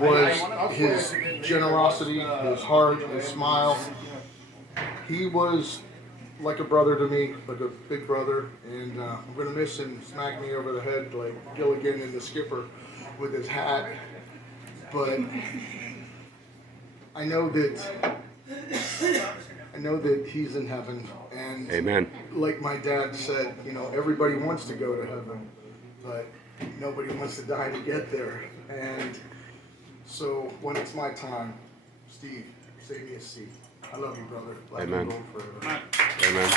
was his generosity, his heart, his smile. He was like a brother to me, like a big brother, and I'm gonna miss him smack me over the head like Gilligan and the Skipper with his hat. But I know that he's in heaven, and Amen. like my dad said, everybody wants to go to heaven, but nobody wants to die to get there. And so when it's my time, Steve, save me a seat. I love you, brother. Amen. Forever. Amen.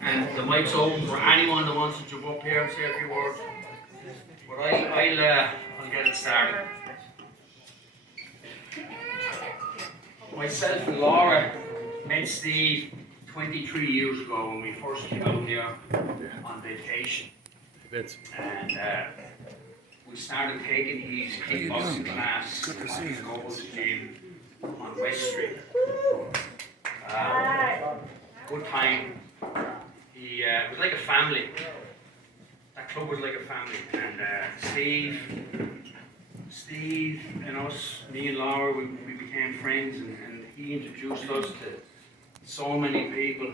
And the mic's open for anyone that wants to jump up here and say a few words. But I'll get it started. Myself and Laura met Steve 23 years ago when we first came out here on vacation. And we started taking his kickboxing class at his Gold's Gym on West Street. Good time. It was like a family. That club was like a family. And Steve and us, me and Laura, we became friends, and he introduced us to so many people.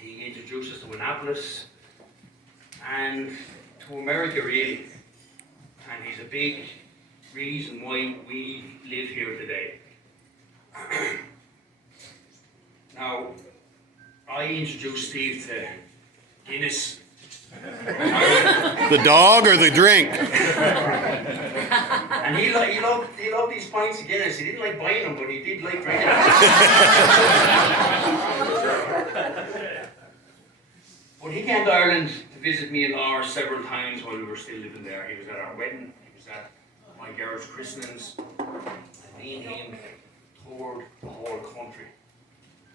He introduced us to Annapolis and to America, really. And he's a big reason why we live here today. Now, I introduced Steve to Guinness. The dog or the drink? And he loved these pints of Guinness. He didn't like buying them, but he did like drinking them. But he came to Ireland to visit me and Laura several times while we were still living there. He was at our wedding, he was at my girls' christenings, and me and him toured the whole country.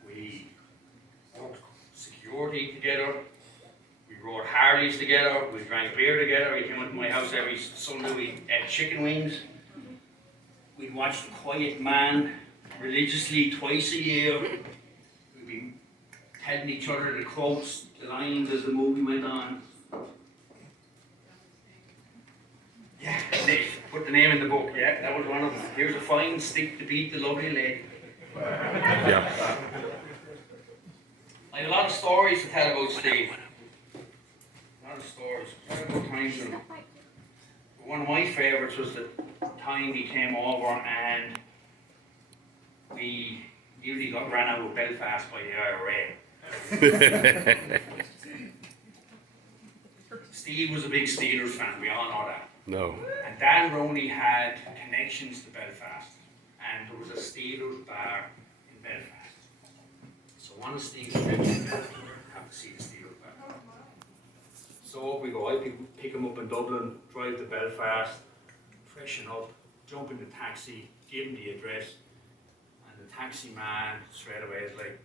We worked security together, we rode Harleys together, we drank beer together. He came into my house every Sunday, we ate chicken wings. We'd watch The Quiet Man religiously twice a year. We'd be telling each other the quotes, the lines as the movie went on. Yeah, put the name in the book, yeah, that was one of them. Here's a fine stick to beat the lovely lady. Yeah. I have a lot of stories to tell about Steve. A lot of stories. Quite a good times with him. But one of my favourites was the time he came over and we nearly got ran out of Belfast by the IRA. Steve was a big Steelers fan, we all know that. No. And Dan Roney had connections to Belfast, and there was a Steelers bar in Belfast. So one of Steve's trips, have to see the Steelers bar. So up we go. I pick him up in Dublin, drive to Belfast, freshen up, jump in the taxi, give him the address, and the taxi man straight away is like,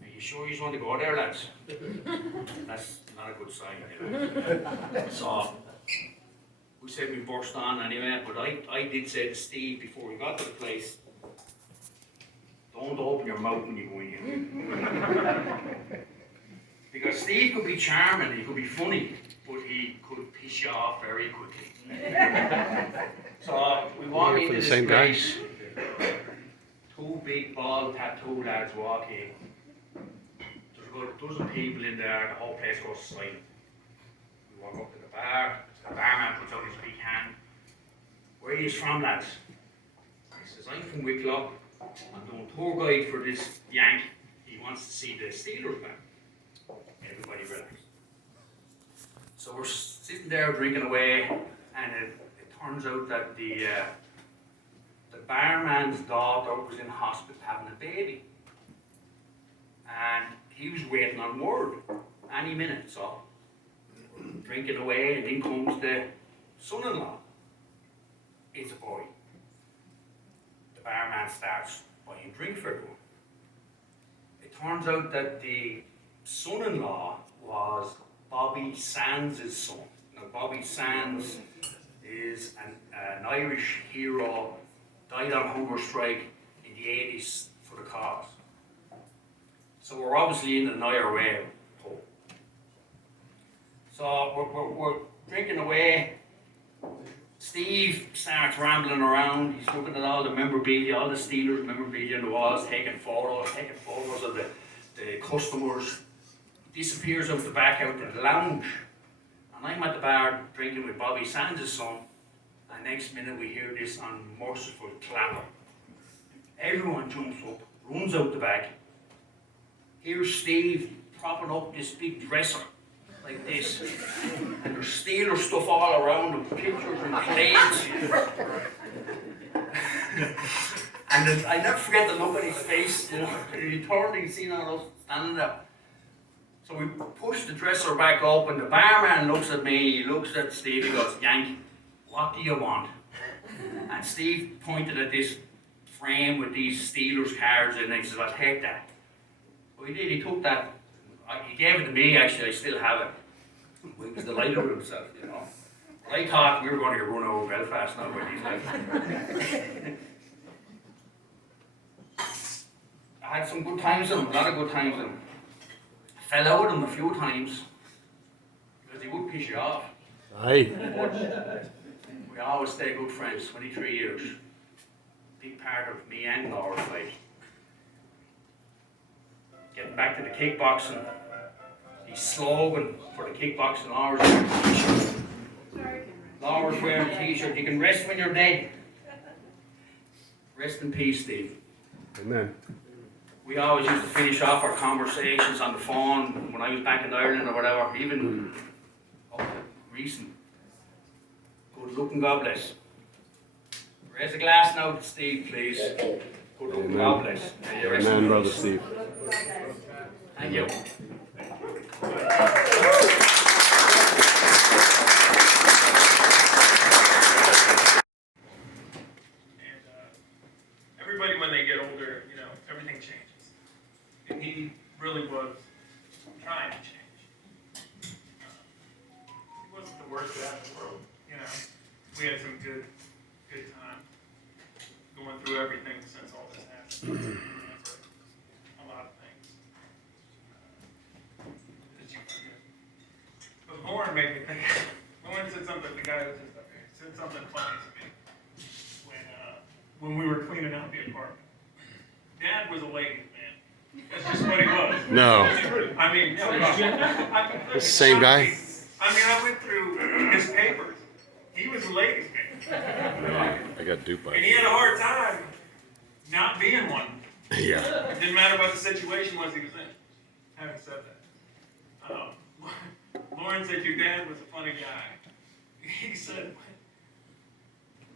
"Are you sure you want to go there, lads?" That's not a good sign, you know. So we said we burst on anyway, but I did say to Steve before we got to the place, don't open your mouth when you go in. Because Steve could be charming, he could be funny, but he could piss you off very quickly. So we walk into this place, two big bald tattoo lads walk in. There's about a dozen people in there, the whole place goes silent. We walk up to the bar, the barman puts out his big hand. "Where are you from, lads?" He says, "I'm from Wicklow. I'm doing tour guide for this Yank. He wants to see the Steelers band." Everybody relaxed. So we're sitting there drinking away, and it turns out that the barman's daughter was in hospital having a baby. And he was waiting on word any minute, so drinking away, and in comes the son-in-law. It's a boy. The barman starts buying drink for everyone. It turns out that the son-in-law was Bobby Sands' son. Now, Bobby Sands is an Irish hero, died on hunger strike in the 80s for the cause. So we're obviously in an IRA pub. So we're drinking away. Steve starts rambling around. He's looking at all the memorabilia, all the Steelers memorabilia on the walls, taking photos of the customers. Disappears out the back out to the lounge. And I'm at the bar drinking with Bobby Sands' son. And next minute we hear this unmerciful clapper. Everyone jumps up, runs out the back. Here's Steve propping up this big dresser like this. And there's Steeler stuff all around him, pictures and plates. And I never forget the look on his face, you know, he turned and seen all us standing there. So we push the dresser back up and the barman looks at me, he looks at Steve, he goes, "Yank, what do you want?" And Steve pointed at this frame with these Steelers cards in it, and he says, "I'll take that." Well, he did, he took that, he gave it to me actually, I still have it. He was delighted with himself, you know. But I thought we were going to get run over Belfast now by these guys. I had some good times with him, a lot of good times with him. I fell out with him a few times, because he would piss you off. Aye. But we always stay good friends, 23 years. Big part of me and Laura's life. Getting back to the kickboxing, the slogan for the kickboxing, Laura's wearing a t-shirt, "You can rest when you're dead." Rest in peace, Steve. Amen. We always used to finish off our conversations on the phone when I was back in Ireland or whatever, even up to recent. Good looking, God bless. Raise a glass now to Steve, please. Good looking, God bless. Amen, Brother Steve. Thank you. Everybody, when they get older, you know, everything changes. And he really was trying to change. He wasn't the worst guy in the world, you know. We had some good times going through everything since all this happened. A lot of things that you forget. But Lauren made me think. Lauren said something. The guy was just up here said something funny to me when we were cleaning out the apartment. Dad was a ladies' man. That's just what he was. No. I mean, Same guy? I mean, I went through his papers. He was a ladies' man. I got duped by And he had a hard time not being one. Yeah. It didn't matter what the situation was he was in. Having said that, Lauren said your dad was a funny guy. He said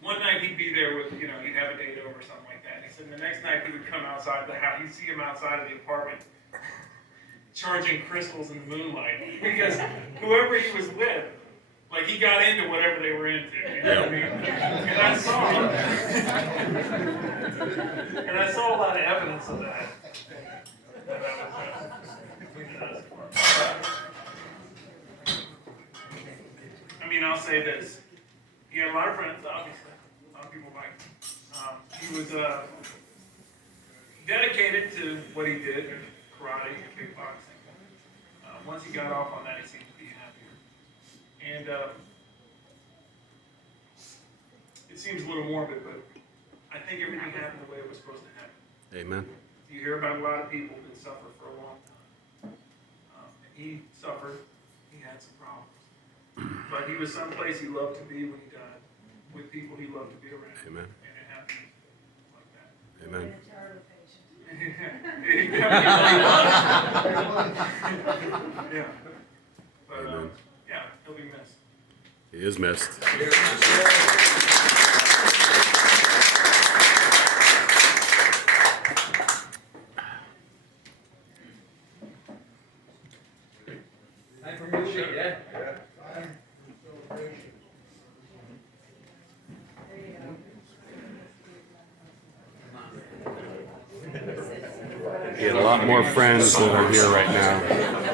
one night he'd be there with, you know, he'd have a date over or something like that. He said the next night he would come outside the house, you'd see him outside of the apartment charging crystals in the moonlight. Because whoever he was with, like he got into whatever they were into. You know what I mean? And I saw a lot of evidence of that. I mean, I'll say this. He had a lot of friends, obviously. A lot of people liked him. He was dedicated to what he did, karate and kickboxing. Once he got off on that, he seemed to be happier. And it seems a little morbid, but I think everything happened the way it was supposed to happen. Amen. You hear about a lot of people that suffer for a long time. And he suffered. He had some problems. But he was someplace he loved to be when he died, with people he loved to be around. Amen. And it happened like that. Amen. Yeah. But, Amen. yeah, he'll be missed. He is missed. Time for music, yeah? He had a lot more friends than are here right now.